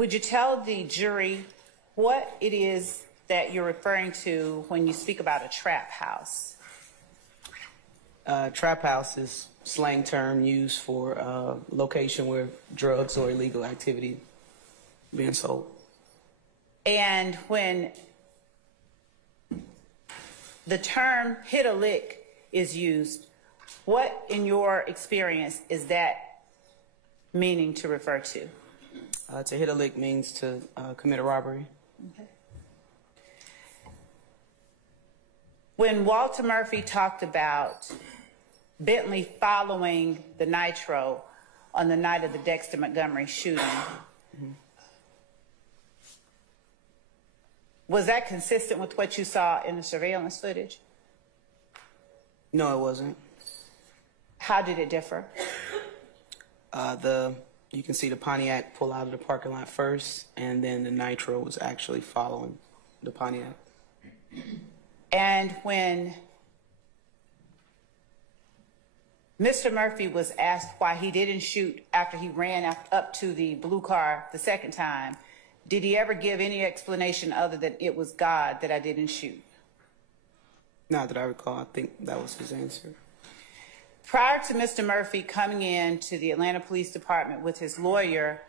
Would you tell the jury what it is that you're referring to when you speak about a trap house? Trap house is slang term used for a location where drugs or illegal activity being sold. And when the term hit a lick is used, what in your experience is that meaning to refer to? To hit a lick means to commit a robbery. Okay. When Walter Murphy talked about Bentley following the Nitro on the night of the Dexter Montgomery shooting, was that consistent with what you saw in the surveillance footage? No, it wasn't. How did it differ? You can see the Pontiac pull out of the parking lot first, and then the Nitro was actually following the Pontiac. And when Mr. Murphy was asked why he didn't shoot after he ran up to the blue car the second time, did he ever give any explanation other than it was God that I didn't shoot? Not that I recall. I think that was his answer. Prior to Mr. Murphy coming in to the Atlanta Police Department with his lawyer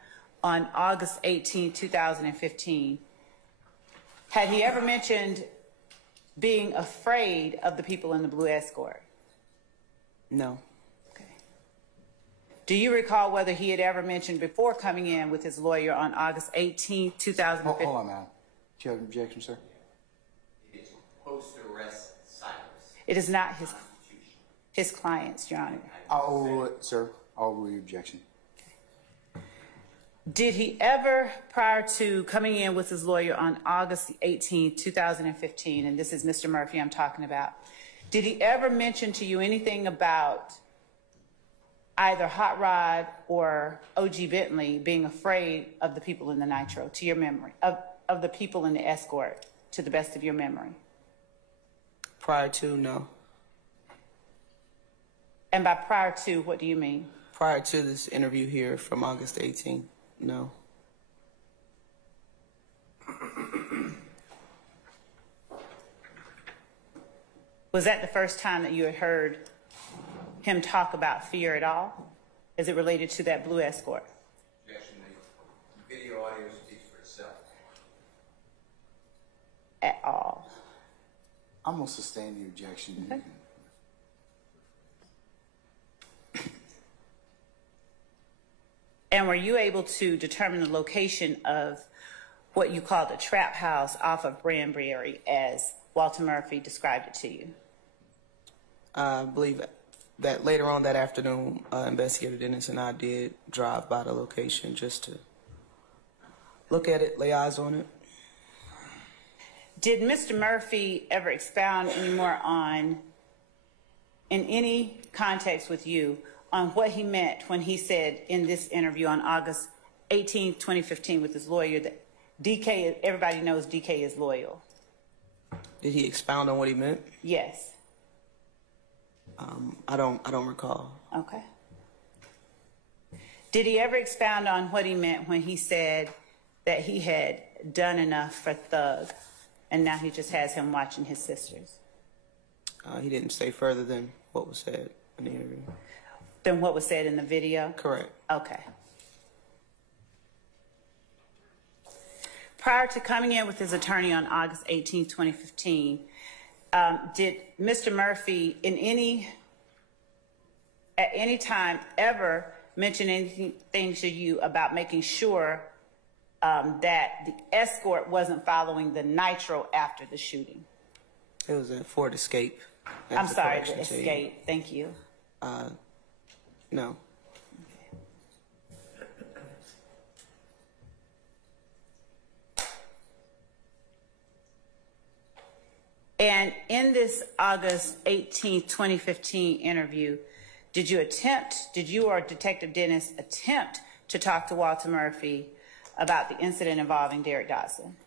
on August 18, 2015, had he ever mentioned being afraid of the people in the blue Escort? No. Okay. Do you recall whether he had ever mentioned before coming in with his lawyer on August 18, 2015? Hold on, man. Do you have an objection, sir? It is post-arrest silence. It is not his clients, Your Honor. I'll overrule it, sir. I'll overrule your objection. Did he ever, prior to coming in with his lawyer on August 18, 2015, and this is Mr. Murphy I'm talking about, did he ever mention to you anything about either Hot Rod or O.G. Bentley being afraid of the people in the Nitro, to your memory, of the people in the Escort, to the best of your memory? Prior to, no. And by prior to, what do you mean? Prior to this interview here from August 18, no. Was that the first time that you had heard him talk about fear at all, as it related to that blue Escort? Objection. The video audio speaks for itself. At all? I'm going to sustain the objection. Okay. And were you able to determine the location of what you call the trap house off of Branbury as Walter Murphy described it to you? I believe that later on that afternoon, Investigator Dennis and I did drive by the location just to look at it, lay eyes on it. Did Mr. Murphy ever expound any more on, in any context with you, on what he meant when he said in this interview on August 18, 2015 with his lawyer that DK, everybody knows DK is loyal? Did he expound on what he meant? Yes. I don't recall. Okay. Did he ever expound on what he meant when he said that he had done enough for Thug and now he just has him watching his sisters? He didn't say further than what was said in the interview. Than what was said in the video? Correct. Okay. Prior to coming in with his attorney on August 18, 2015, did Mr. Murphy at any time ever mention anything to you about making sure that the Escort wasn't following the Nitro after the shooting? It was a Ford Escape. I'm sorry, the Escape. Thank you. No. And in this August 18, 2015 interview, did you or Detective Dennis attempt to talk to Walter Murphy about the incident involving Derek Dodson?